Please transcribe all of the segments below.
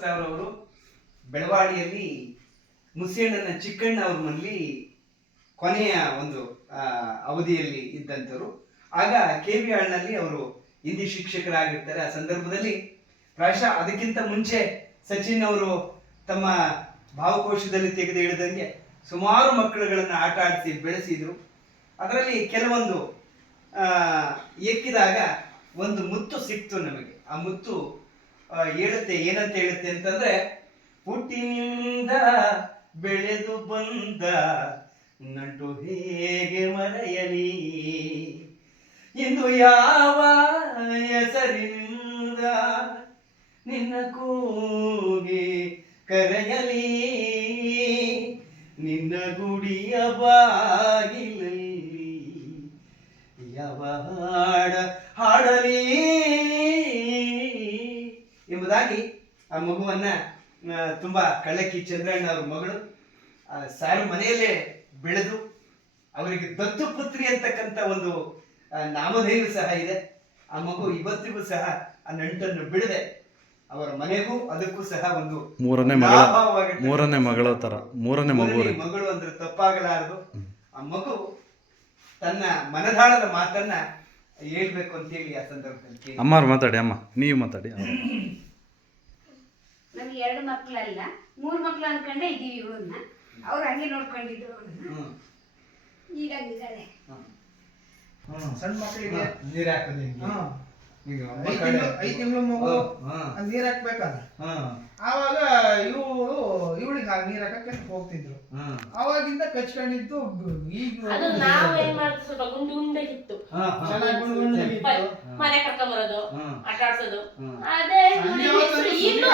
ಅವರವರು ಬೆಳವಾಡಿಯಲ್ಲಿ ಮುಸಿಯಣ್ಣನ ಚಿಕ್ಕಣ್ಣ ಅವ್ರ ಮನೆಯಲ್ಲಿ ಕೊನೆಯ ಒಂದು ಅವಧಿಯಲ್ಲಿ ಇದ್ದಂಥವ್ರು. ಆಗ ಕೆ ವಿ ಆಳ್ನಲ್ಲಿ ಅವರು ಹಿಂದಿ ಶಿಕ್ಷಕರಾಗಿರ್ತಾರೆ. ಆ ಸಂದರ್ಭದಲ್ಲಿ ಪ್ರಾಯಶಃ ಅದಕ್ಕಿಂತ ಮುಂಚೆ ಸಚಿನ್ ಅವರು ತಮ್ಮ ಭಾವಕೋಶದಲ್ಲಿ ತೆಗೆದು ಹಿಡಿದಂಗೆ ಸುಮಾರು ಮಕ್ಕಳುಗಳನ್ನು ಆಟ ಆಡಿಸಿ ಬೆಳೆಸಿದ್ರು. ಅದರಲ್ಲಿ ಕೆಲವೊಂದು ಎಕ್ಕಿದಾಗ ಒಂದು ಮುತ್ತು ಸಿಕ್ತು ನಮಗೆ. ಆ ಮುತ್ತು ಹೇಳುತ್ತೆ, ಏನಂತ ಹೇಳುತ್ತೆ ಅಂತಂದ್ರೆ, ಹುಟ್ಟಿನಿಂದ ಬೆಳೆದು ಬಂದ ನಂಟು ಹೇಗೆ ಮರೆಯಲಿ? ಇಂದು ಯಾವ ಹೆಸರಿನಿಂದ ನಿನ್ನ ಕೂಗಿ ಕರೆಯಲಿ? ನಿನ್ನ ಗುಡಿಯ ಬಾಗಿಲಲ್ಲಿ ಯಾವ ಹಾಡ ಹಾಡಲಿ? ಎಂಬುದಾಗಿ ಆ ಮಗುವನ್ನ ತುಂಬಾ ಕಳ್ಳಕ್ಕಿ ಚಂದ್ರಣ್ಣ ಅವ್ರ ಮಗಳು ಆ, ಸಾರು ಮನೆಯಲ್ಲೇ ಬೆಳೆದು ಅವರಿಗೆ ದತ್ತು ಪುತ್ರಿ ಅಂತಕ್ಕಂಥ ಒಂದು ನಾಮಧೇಯ ಸಹ ಇದೆ. ಆ ಮಗು ಇವತ್ತಿಗೂ ಸಹ ಆ ನಂಟನ್ನು ಬಿಡದೆ ಅವರ ಮನೆಗೂ ಅದಕ್ಕೂ ಸಹ ಒಂದು ಮೂರನೇ ಮಗಳ ಮೂರನೇ ಮಗಳ ತರ ಮೂರನೇ ಮಗು ಮಗಳು ಅಂದ್ರೆ ತಪ್ಪಾಗಲಾರದು. ಆ ಮಗು ತನ್ನ ಮನದಾಳದ ಮಾತನ್ನ ಹೇಳ್ಬೇಕು ಅಂತ ಹೇಳಿ ಆ ಸಂದರ್ಭದಲ್ಲಿ ಅಮ್ಮ ಮಾತಾಡಿ ಅಮ್ಮ ನೀವು ಮಾತಾಡಿ. ನಮ್ಗೆ ಎರಡು ಮಕ್ಕಳಲ್ಲ ಮೂರು ಮಕ್ಕಳು ಅನ್ಕೊಂಡೆ ಇದೀವಿ ಇವ್ರನ್ನ. ಅವ್ರು ಹಂಗೆ ನೋಡ್ಕೊಂಡಿದ್ರು. ಈಗ ಹಂಗಿದ್ದಾಳೆ. ಸಣ್ಣ ಮಕ್ಕಳಿಗೆ ನೀರ್ ಹಾಕದೆ ಐದ್ ತಿಂಗ್ಳು- ಮಗು. ನೀರ್ ಹಾಕ್ಬೇಕಲ್ಲ ಹಾ. ಆವಾಗ ಇವಳು ಇವಳಿಗೆ ನೀರ್ ಹಾಕಕ್ಕೆ ಹೋಗ್ತಿದ್ರು. ಅವಾಗಿಂದ ಕಚ್ಕೊಂಡಿದ್ದು ಈಗ ಅದು ನಾವ್ ಏನ್ ಮಾಡ್ತೀವಿ ಸ್ವಲ್ಪ ಗುಂಡು ಗುಂಡಾಗಿತ್ತು. ಹಾ, ಹಾ. ಚೆನ್ನಾಗಿ ಗುಂಡು ಗುಂಡಾಗಿತ್ತು. ಮನೆ ಕರ್ಕೊಂಬರೋದು ಬರೋದು ಆಟ ಆಡ್ಸೋದು. ಅದೇ ಈಗ್ಲೂ.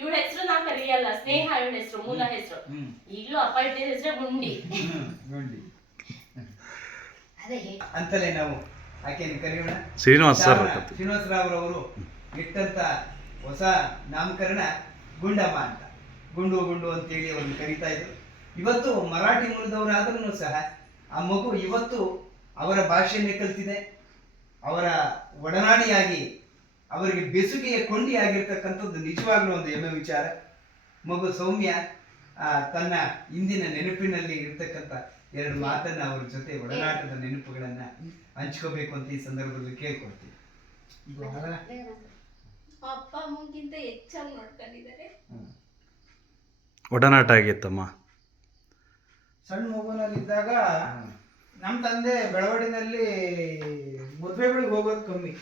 ಇವಳ ಹೆಸರು ನಾ ಕರಿಯಲ್ಲ ಸ್ನೇಹ ಇವಳ ಹೆಸರು ಮೂಲ ಹೆಸರು. ಈಗಲೂ ಅಪ್ಪ ಇಟ್ಟಿದ ಹೆಸರೇ ಗುಂಡಿ. ಗುಂಡಿ. ಅಂತಲೇ ನಾವು ಆಕೆಯನ್ನು ಕರೆಯೋಣ. ಶ್ರೀನಿವಾಸ ಸರ್ ಶ್ರೀನಿವಾಸ ರಾವ್ ಅವರು ಇಟ್ಟಂತ ಹೊಸ ನಾಮಕರಣ ಗುಂಡಮ್ಮ ಅಂತ. ಗುಂಡು ಗುಂಡು ಅಂತೇಳಿ ಅವ್ರನ್ನ ಕರೀತಾ ಇದ್ರು. ಇವತ್ತು ಮರಾಠಿ ಮೂಲದವರಾದ್ರೂ ಸಹ ಆ ಮಗು ಇವತ್ತು ಅವರ ಭಾಷೆಯನ್ನೇ ಕಲ್ತಿದೆ. ಅವರ ಒಡನಾಡಿಯಾಗಿ ಅವರಿಗೆ ಬೆಸುಗೆಯ ಕೊಂಡಿ ಆಗಿರ್ತಕ್ಕಂಥದ್ದು ನಿಜವಾಗ್ಲೂ ಒಂದು ಹೆಮ್ಮೆ ವಿಚಾರ. ಮಗು ಸೌಮ್ಯ ತನ್ನ ಇಂದಿನ ನೆನಪಿನಲ್ಲಿ ಇರ್ತಕ್ಕಂಥ ಎರಡು ಮಾತನ್ನ ಅವ್ರ ಜೊತೆ ಒಡನಾಟದ ನೆನಪುಗಳನ್ನ ಹಂಚ್ಕೋಬೇಕು ಅಂತ ಈ ಸಂದರ್ಭದಲ್ಲಿ ಕೇಳ್ಕೊಡ್ತೀವಿ ಅಪ್ಪ ಅಮ್ಮಗಿಂತ ಹೆಚ್ಚಾಗಿ ನೋಡ್ಕೊಂಡಿದ್ದಾರೆ. ಒಡನಾಟ ಆಗಿತ್ತಮ್ಮ? ಸಣ್ಣ ಮಗುನಲ್ಲಿದ್ದಾಗ ನಮ್ಮ ತಂದೆ ಬೆಳವಡಿನಲ್ಲಿ ಮದುವೆಗಳಿಗೆ ಹೋಗೋದು ಕಮ್ಮಿ.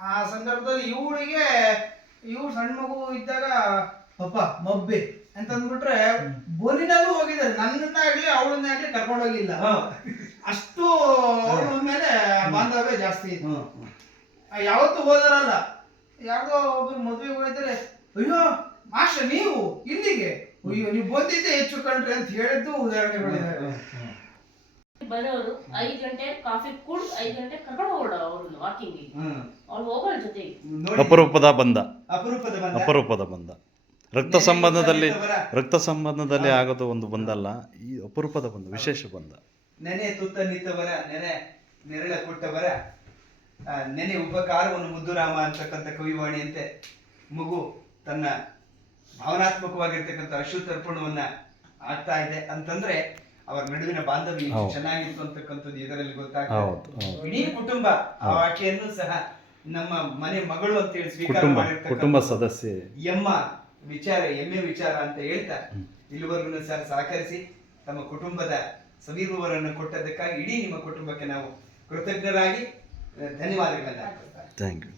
ಆ ಸಂದರ್ಭದಲ್ಲಿ ಇವಳಿಗೆ ಇವ್ರು ಸಣ್ಣ ಮಗು ಇದ್ದಾಗ ಪಪ್ಪ ಮಬ್ಬೆ ಅಂತ ಅಂದ್ಬಿಟ್ರೆ ಬೋಲಿನಲ್ಲೂ ಹೋಗಿದ್ದಾರೆ. ಅವಳನ್ನ ಆಗ್ಲಿ ಕರ್ಕೊಂಡು ಹೋಗಿಲ್ಲ. ಅಷ್ಟು ಅವಳ ಮೇಲೆ ಬಾಂಧವ್ಯ ಜಾಸ್ತಿ ಇತ್ತು. ಯಾವತ್ತೂ ಹೋದಾರಲ್ಲ. ಯಾರ್ದೋ ಒಬ್ರು ಮದುವೆಗೆ ಹೋಗಿದ್ರೆ ಅಯ್ಯೋ ಮಾಸ್ಟರ್ ನೀವು ಇಲ್ಲಿಗೆ? ಅಯ್ಯೋ ನೀವು ಬಂದಿದ್ದೆ ಹೆಚ್ಚು ಕಂಡ್ರೆ ಅಂತ ಹೇಳಿದ್ದು ಉದಾಹರಣೆಗಳಿದಾವೆ ಹ್ಮ್. ಬರೋರು ಐದ್ ಗಂಟೆ ಕಾಫಿ ಕುಡ್ ಐದ್ ಗಂಟೆ ಕರ್ಕೊಂಡು ಹೋಗೋಣ ಅವ್ರನ್ನ ವಾಕಿಂಗ್. ಅವ್ರು ಹೋಗೋಳ ಜೊತೆ ಅಪರೂಪದ ಬಂದ ಅಪರೂಪದ ಬಂದ ಅಪರೂಪದ ಬಂದ ರಕ್ತ ಸಂಬಂಧದಲ್ಲಿ ನೆನೆ ರಕ್ತ ಸಂಬಂಧದಲ್ಲಿ ಆಗೋದು ಒಂದು ಬಂದಲ್ಲ ಈ ಅಪರೂಪದ ಬಂದ ವಿಶೇಷ ಬಂದ ನೆನೆ ತುತ್ತ ನಿಂತವರ ನೆನೆ ನೆರಳ ಕೊಟ್ಟವರ ನೆನೆ ಉಪಕಾರವನ್ನು ಮುದ್ದುರಾಮ ಅಂತಕ್ಕಂಥ ಕವಿವಾಣಿಯಂತೆ ಮಗು ತನ್ನ ಭಾವನಾತ್ಮಕವಾಗಿರ್ತಕ್ಕಂಥ ಅಶ್ರು ತರ್ಪಣವನ್ನ ಆಗ್ತಾ ಇದೆ ಅಂತಂದ್ರೆ ಅವರ ನಡುವಿನ ಬಾಂಧವ್ಯ ಎಷ್ಟು. ಚೆನ್ನಾಗಿತ್ತು ಅಂತಕ್ಕಂಥದ್ದು ಇದರಲ್ಲಿ ಗೊತ್ತಾಗ್ತದೆ. ಇಡೀ ಕುಟುಂಬ ಆ ಆಕೆಯನ್ನು ಸಹ ನಮ್ಮ ಮನೆ ಮಗಳು ಅಂತ ಹೇಳಿ ಸ್ವೀಕಾರ ಕುಟುಂಬ ಸದಸ್ಯ. ಎಮ್ಮ ವಿಚಾರ ಎಮ್ಮೆ ವಿಚಾರ ಅಂತ ಹೇಳ್ತಾ ಇಲ್ಲಿವರೆಗೂ ಸಹ ಸಹಕರಿಸಿ ತಮ್ಮ ಕುಟುಂಬದ ಸವಿರುವರನ್ನು ಕೊಟ್ಟದಕ್ಕಾಗಿ ಇಡೀ ನಿಮ್ಮ ಕುಟುಂಬಕ್ಕೆ ನಾವು ಕೃತಜ್ಞರಾಗಿ ಧನ್ಯವಾದಗಳನ್ನು ಧನ್ಯವಾದಗಳನ್ನ ಥ್ಯಾಂಕ್ ಯು